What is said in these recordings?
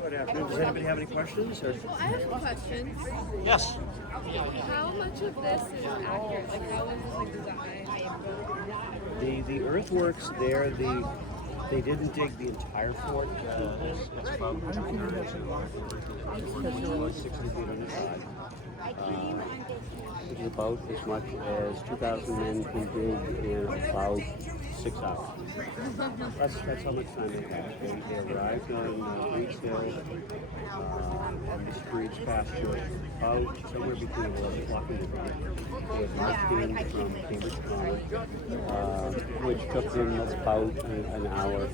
Good afternoon. Does anybody have any questions? Or? Well, I have some questions. Yes. How much of this is accurate? Like, how is this like designed? The earthworks there, they didn't dig the entire fort. It's about 60 feet on the side. Which is about as much as 2,000 men can dig in about 6 hours. That's how much time they had. They arrived on Breed's Hill, Breed's pasture, about somewhere between 11 o'clock and 1. They had marched in from Cambridge Common, which took them about an hour.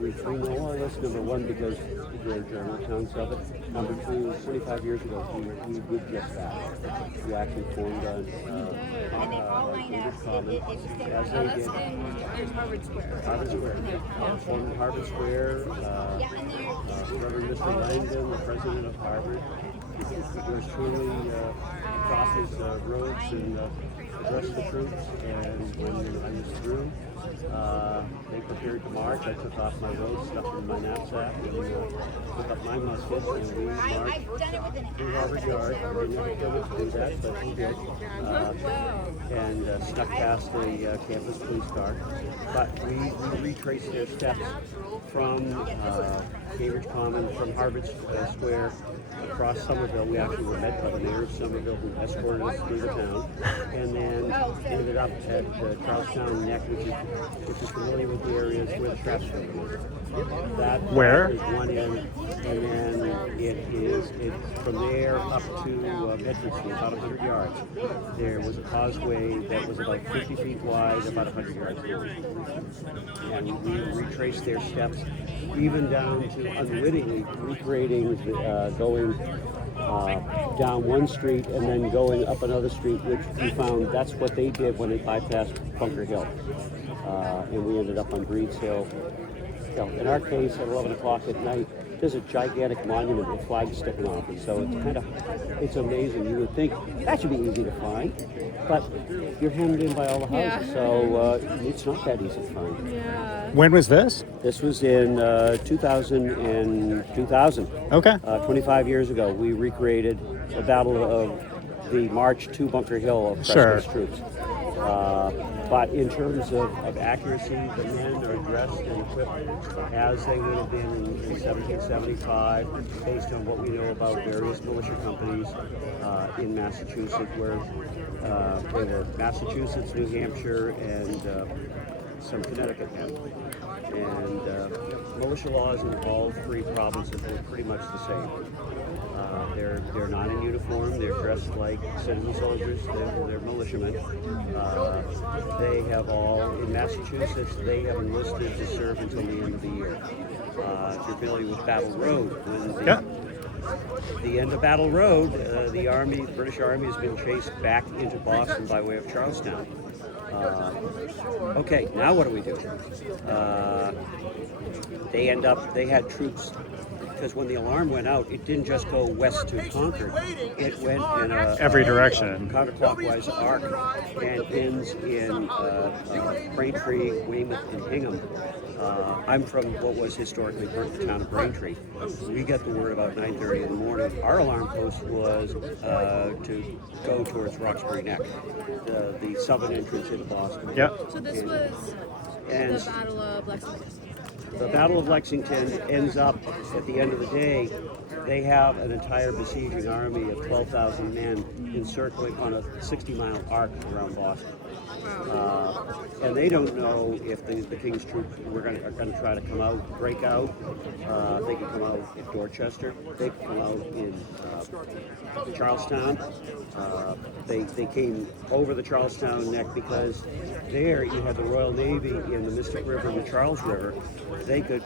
We know all this, number one, because there are journal accounts of it. Number two, 25 years ago, we did just that. We actually formed on Cambridge Common, as they did. In Harvard Square. Harvard Square. Formed in Harvard Square. Reverend Mr. Langdon, the president of Harvard, was truly crosses roads and addressed the troops. And when I was through, they prepared to march. I took off my robe, stuffed in my knapsack, and took up my musket, and we marched through Harvard Yard. I didn't have to do that, but we did. And snuck past the campus police car. But we retraced their steps from Cambridge Common, from Harvard Square, across Somerville. We actually were met by the mayor of Somerville, who escorted us through the town, and then ended up at Charlestown Neck, which is familiar with the areas where the traps were. That is one end, and then it's from there up to Bedford Street, about 100 yards. There was a causeway that was about 50 feet wide, about 100 yards long. And we retraced their steps, even down to unwittingly recreating going down one street and then going up another street, which we found that's what they did when they bypassed Bunker Hill. And we ended up on Breed's Hill. In our case, at 11 o'clock at night, there's a gigantic monument with flags sticking off it. So it's amazing. You would think that should be easy to find, but you're hemmed in by all the houses, so it's not that easy to find. Yeah. When was this? This was in 2000. Okay. 25 years ago, we recreated the Battle of the March to Bunker Hill of Prescott's troops. But in terms of accuracy, the men are dressed and equipped as they would have been in 1775, based on what we know about various militia companies in Massachusetts, where they were Massachusetts, New Hampshire, and some Connecticut men. And militia laws in all three provinces were pretty much the same. They're not in uniform. They're dressed like citizen soldiers. They're militiamen. They have all, in Massachusetts, they have enlisted to serve until the end of the year. If you're familiar with Battle Road, when the end of Battle Road, the British Army has been chased back into Boston by way of Charlestown. Okay, now what do we do? They had troops, because when the alarm went out, it didn't just go west to Concord. It went in every direction, counterclockwise arc, and ends in Braintree, Weymouth, and Hingham. I'm from what was historically the town of Braintree. We got the word about 9:30 in the morning. Our alarm post was to go towards Roxbury Neck, the southern entrance into Boston. Yep. So this was the Battle of Lexington. The Battle of Lexington ends up, at the end of the day, they have an entire besieging army of 12,000 men encircling on a 60-mile arc around Boston. And they don't know if the King's troops are going to try to come out, break out. They can come out at Dorchester. They can come out in Charlestown. They came over the Charlestown Neck because there you had the Royal Navy in the Mystic River and the Charles River. They could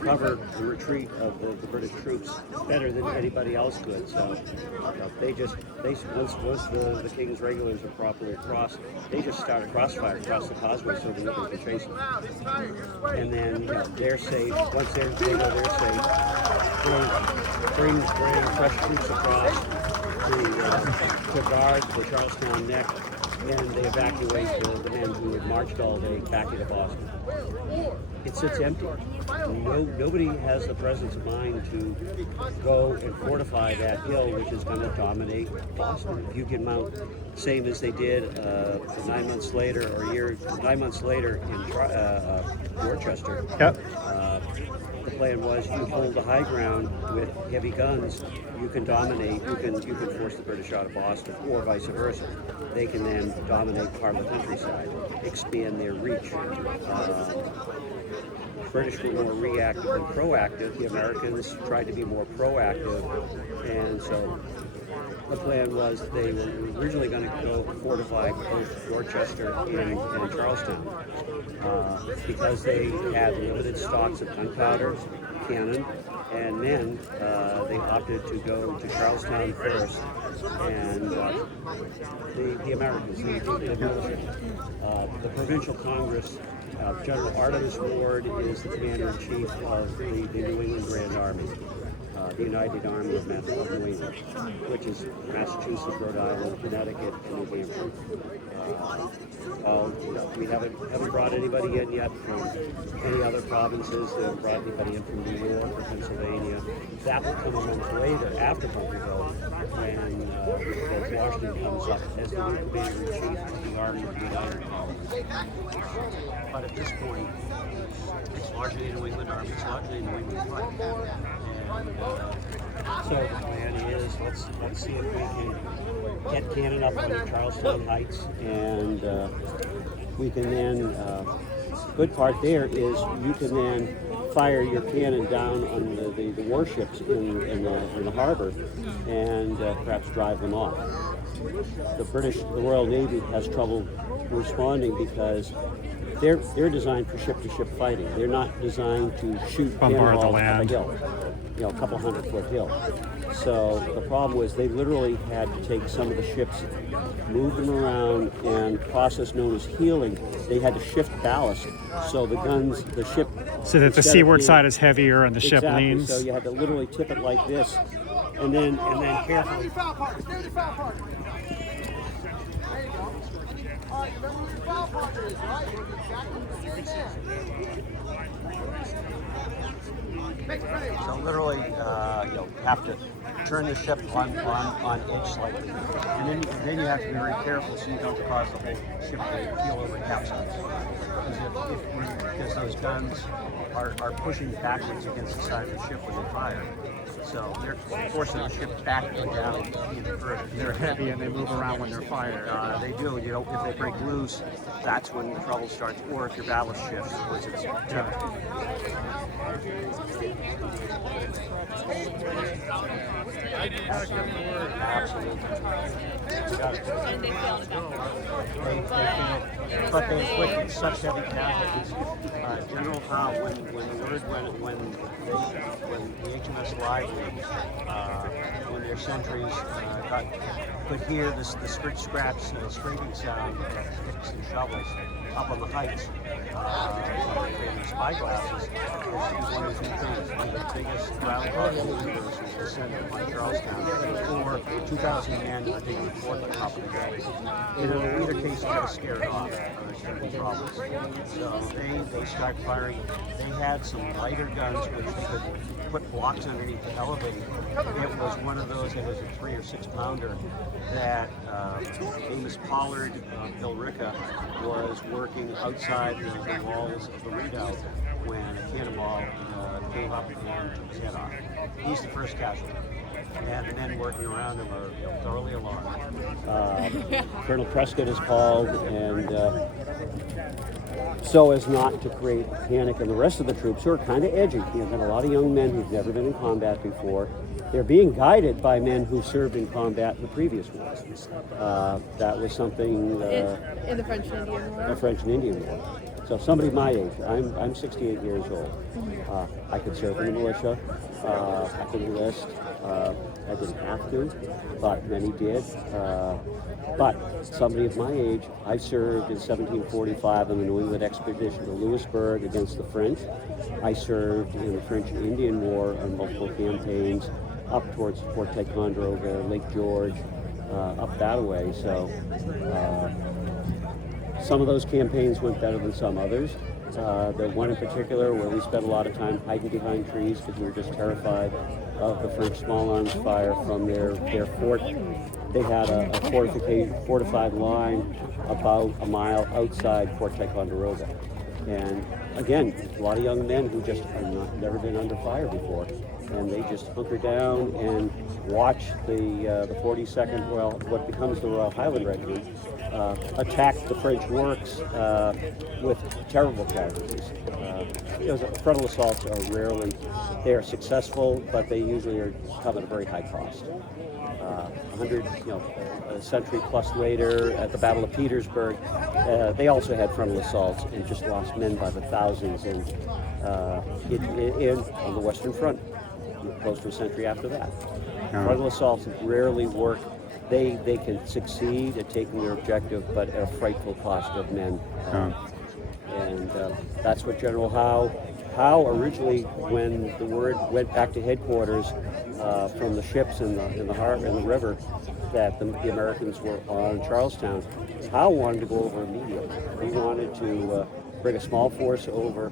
cover the retreat of the British troops better than anybody else could. So once the King's regulars are properly across, they just start a crossfire across the causeway so that nobody can chase them. And then they're safe. Once they know they're safe, bring fresh troops across to guard the Charlestown Neck and they evacuate the men who had marched all day back into Boston. It sits empty. Nobody has the presence of mind to go and fortify that hill, which is going to dominate Boston. If you can mount, same as they did 9 months later, or 9 months later in Dorchester. Yep. The plan was you hold the high ground with heavy guns, you can dominate, you can force the British out of Boston, or vice versa. They can then dominate part of the countryside, expand their reach. British were more reactive than proactive. The Americans tried to be more proactive, and so the plan was they were originally going to go fortify both Dorchester and Charlestown because they had limited stocks of gunpowder, cannon, and men. They opted to go to Charlestown first, and the Americans, the military. The Provincial Congress, General Amos Pollard is the commander-in-chief of the New England Grand Army. The United Army of New England, which is Massachusetts, Rhode Island, Connecticut, and New Hampshire. We haven't brought anybody in yet from any other provinces. We haven't brought anybody in from New York or Pennsylvania. That will come a month later, after Somerville, when George Washington comes up as the new commander-in-chief of the Army of the United States. But at this point, it's largely a New England Army. It's largely a New England fight. So the plan is, let's see if we can get cannon up on Charlestown Heights, and we can then, good part there is you can then fire your cannon down on the warships in the harbor and perhaps drive them off. The Royal Navy has trouble responding because they're designed for ship-to-ship fighting. They're not designed to shoot bombard the cannonballs land. up a hill, a couple 100-foot hill. So the problem was they literally had to take some of the ships, move them around, and process known as heeling. They had to shift ballast, so the ship. So that the seaward side is heavier and the ship leans. So you had to literally tip it like this, and then carefully. All right, remember where your foul partner is, all right? You're exactly there. So literally, have to turn the ship on edge slightly, and then you have to be very careful so you don't cause the whole ship to keel over and capsize. Because those guns are pushing backwards against the side of the ship when they fire. So they're forcing the ship back and down even further. They're heavy and they move around when they're fired. They do. If they break loose, that's when the trouble starts. Or if your ballast shifts, which it's typical. Absolutely. But they inflicted such heavy casualties. General Howe, when the HMS Lively, when their sentries could hear the scratch and the scraping sound of picks and shovels up on the heights, creating spyglasses, is one of the two things. One of the biggest ground guard leaders was descended upon Charlestown, or 2,000 men I think before the top of the day. In either case, you got to scare it off. Problems. So they started firing. They had some lighter guns which they could put blocks underneath the elevator. It was one of those. It was a 3 or 6 pounder that Amos Pollard of Billerica was working outside the walls of the redoubt when a cannonball came up and took his head off. He's the first casualty. And the men working around him are thoroughly alarmed. Colonel Prescott is called, and so as not to create panic in the rest of the troops who are kind of edgy. You've got a lot of young men who've never been in combat before. They're being guided by men who served in combat in the previous wars. That was something... in the French and Indian War? The French and Indian War. So somebody my age, I'm 68 years old. I could serve in the militia. I could enlist. I didn't have to, but many did. But somebody of my age, I served in 1745 on the New England expedition to Louisburg against the French. I served in the French and Indian War on multiple campaigns up towards Fort Ticonderoga, Lake George, up that way. So some of those campaigns went better than some others. The one in particular where we spent a lot of time hiding behind trees because we were just terrified of the French small arms fire from their fort. They had a fortified line about a mile outside Fort Ticonderoga. And again, a lot of young men who just have never been under fire before. And they just hunker down and watch the 42nd, well, what becomes the Royal Highland Regiment, attack the French works with terrible casualties. Frontal assaults are rarely, they are successful, but they usually come at a very high cost. 100, a century plus later at the Battle of Petersburg, they also had frontal assaults and just lost men by the thousands on the Western Front, close to a century after that. Frontal assaults rarely work. They can succeed at taking their objective, but at a frightful cost of men. And that's what General Howe originally, when the word went back to headquarters from the ships in the harbor, in the river, that the Americans were on Charlestown, Howe wanted to go over immediately. He wanted to bring a small force over,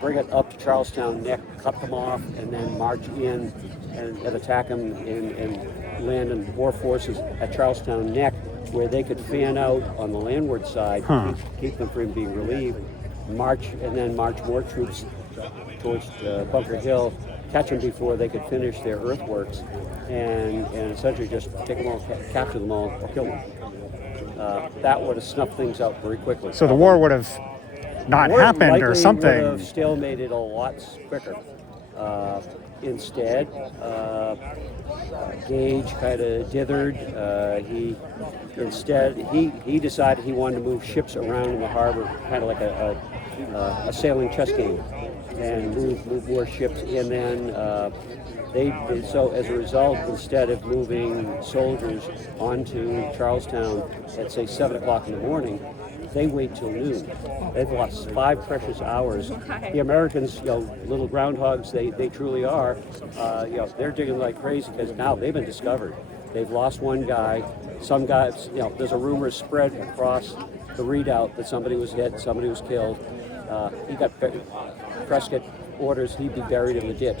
bring it up to Charlestown Neck, cut them off, and then march in and attack them and land in more forces at Charlestown Neck, where they could fan out on the landward side, keep them from being relieved, march more troops towards Bunker Hill, catch them before they could finish their earthworks, and essentially just take them all, capture them all, or kill them. That would have snuffed things out very quickly. So the war would have not happened or something. Would have stalemated a lot quicker. Instead, Gage kind of dithered. He decided he wanted to move ships around in the harbor, kind of like a sailing chess game, and move more ships. And then so as a result, instead of moving soldiers onto Charlestown at say 7 o'clock in the morning, they wait till noon. They've lost 5 precious hours. The Americans, little groundhogs they truly are, they're digging like crazy because now they've been discovered. They've lost one guy. Some guys, there's a rumor spread across the redoubt that somebody was hit, somebody was killed. He got Prescott orders he be buried in the ditch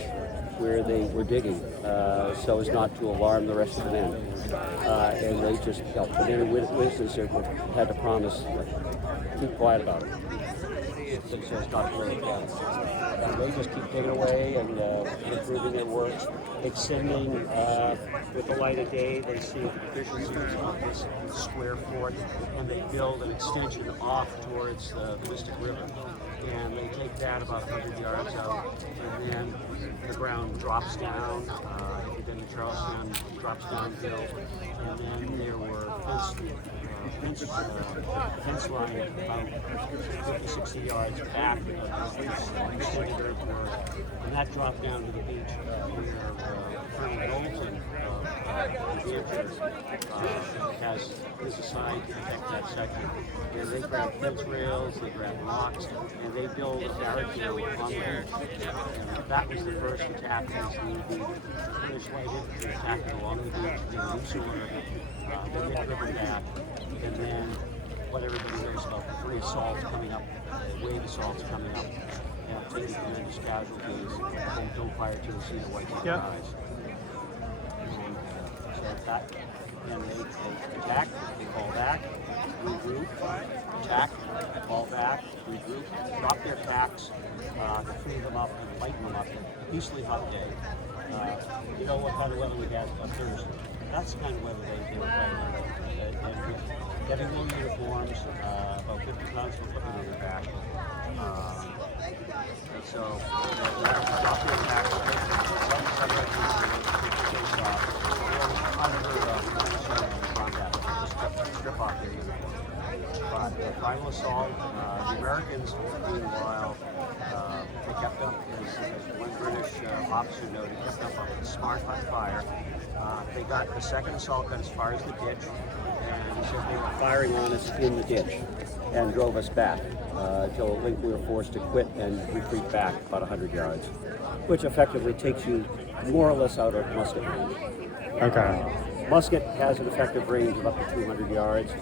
where they were digging, so as not to alarm the rest of the men. And they just, the men and witnesses had to promise, keep quiet about it. So it's not to lay it down. And they just keep digging away and improving their work, extending with the light of day. They see the deficiencies of this square fort, and they build an extension off towards the Mystic River. And they take that about 100 yards out, and then the ground drops down. Then the Charlestown drops downhill, and then there were fence line about 50, 60 yards back of this extended earthwork, and that dropped down to the beach where Colonel Knowlton has assigned to protect that section. And they grab fence rails, they grab rocks, and they build a barricade on the beach. And that was the first attack against the British light infantry attacked along the beach, the peninsula, then they driven back, and then what everybody knows about the three assaults coming up, wave assaults coming up, taking tremendous casualties, and don't fire till you see the white eyes. So that, and they attack, they fall back, regroup, attack, fall back, regroup, drop their packs, clean them up and lighten them up. A beastly hot day. You know what kind of weather we had on Thursday? That's the kind of weather they were fighting under. And getting long uniforms, about 50 pounds for putting on their back. And so, drop their packs, strip off their uniform. But the final assault, the Americans, meanwhile, they kept up, as one British officer noted, kept up a smart hot fire. They got the second assault got as far as the ditch, and he said they were firing on us in the ditch and drove us back until at length we were forced to quit and retreat back about 100 yards, which effectively takes you more or less out of musket range. Okay. Musket has an effective range of up to 200 yards.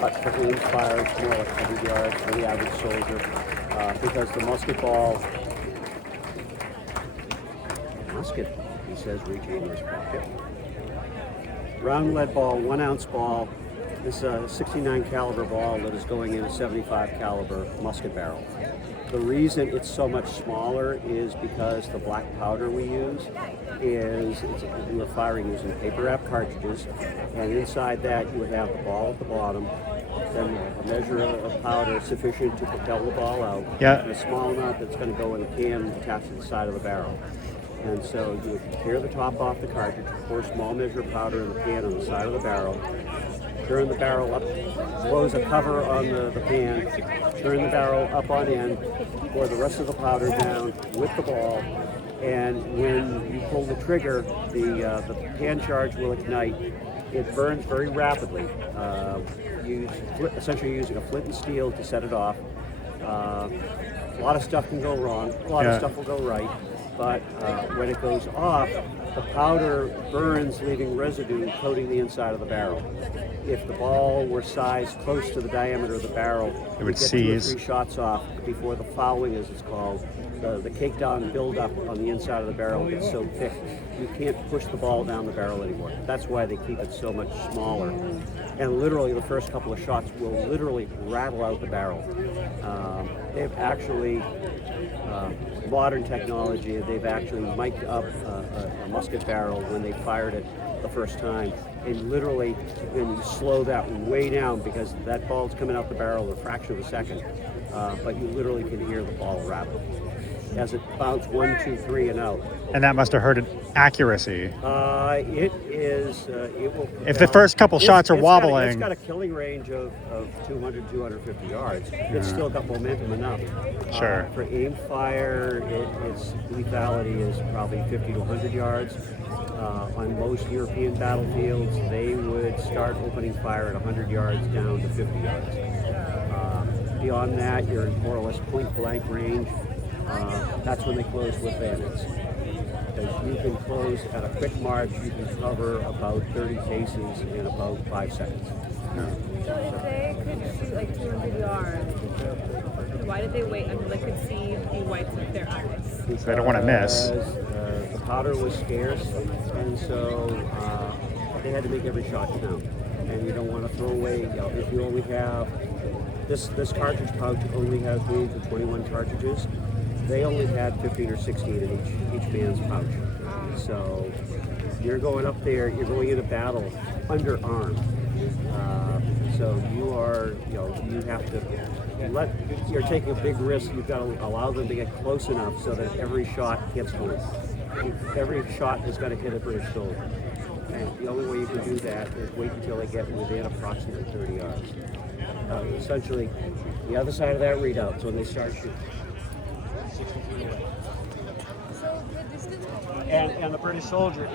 But for aim fire, it's more like 100 yards for the average soldier, because the musket, he says, reaching in his pocket. Round lead ball, 1 ounce ball. This is a 69 caliber ball that is going in a 75 caliber musket barrel. The reason it's so much smaller is because the black powder we use we're firing using paper wrap cartridges, and inside that you would have the ball at the bottom, then a measure of powder sufficient to propel the ball out, and a small amount that's going to go in a can attached to the side of the barrel. And so you would tear the top off the cartridge, pour a small measure of powder in the pan on the side of the barrel, turn the barrel up, close a cover on the pan, turn the barrel up on end, pour the rest of the powder down with the ball, and when you pull the trigger, the pan charge will ignite. It burns very rapidly. Essentially using a flint and steel to set it off. A lot of stuff can go wrong, a lot of stuff will go right, but when it goes off, the powder burns, leaving residue coating the inside of the barrel. If the ball were sized close to the diameter of the barrel, it would get seize. 2 or 3 shots off before the fouling, as it's called. The cake down buildup on the inside of the barrel gets so thick, you can't push the ball down the barrel anymore. That's why they keep it so much smaller. And literally, the first couple of shots will literally rattle out the barrel. They've actually, modern technology, they've actually mic'd up a musket barrel when they fired it the first time. And literally, when you slow that way down, because that ball's coming out the barrel a fraction of a second, but you literally can hear the ball rattle as it bounces 1, 2, 3 and out. And that must have hurt accuracy. It is. It will. If the first couple shots are wobbling, it's got a killing range of 200, 250 yards. It's still got momentum enough. Sure. For aim fire, its lethality is probably 50 to 100 yards. On most European battlefields, they would start opening fire at 100 yards down to 50 yards. Beyond that, you're in more or less point blank range. That's when they close with bayonets. Because you can close at a quick march, you can cover about 30 paces in about 5 seconds. So if they could shoot like 200 yards, why did they wait until they could see the whites of their eyes? So they don't want to miss. The powder was scarce, and so they had to make every shot count. And you don't want to throw away, if you only have, this cartridge pouch only has room for 21 cartridges. They only had 15 or 16 in each man's pouch. So you're going up there, you're going into battle underarmed. So you are, you have to you're taking a big risk. You've got to allow them to get close enough so that every shot hits home. Every shot is going to hit a British soldier. And the only way you can do that is wait until they get within approximately 30 yards. Essentially, the other side of that readout is when they start shooting. So the distance between And the British soldier is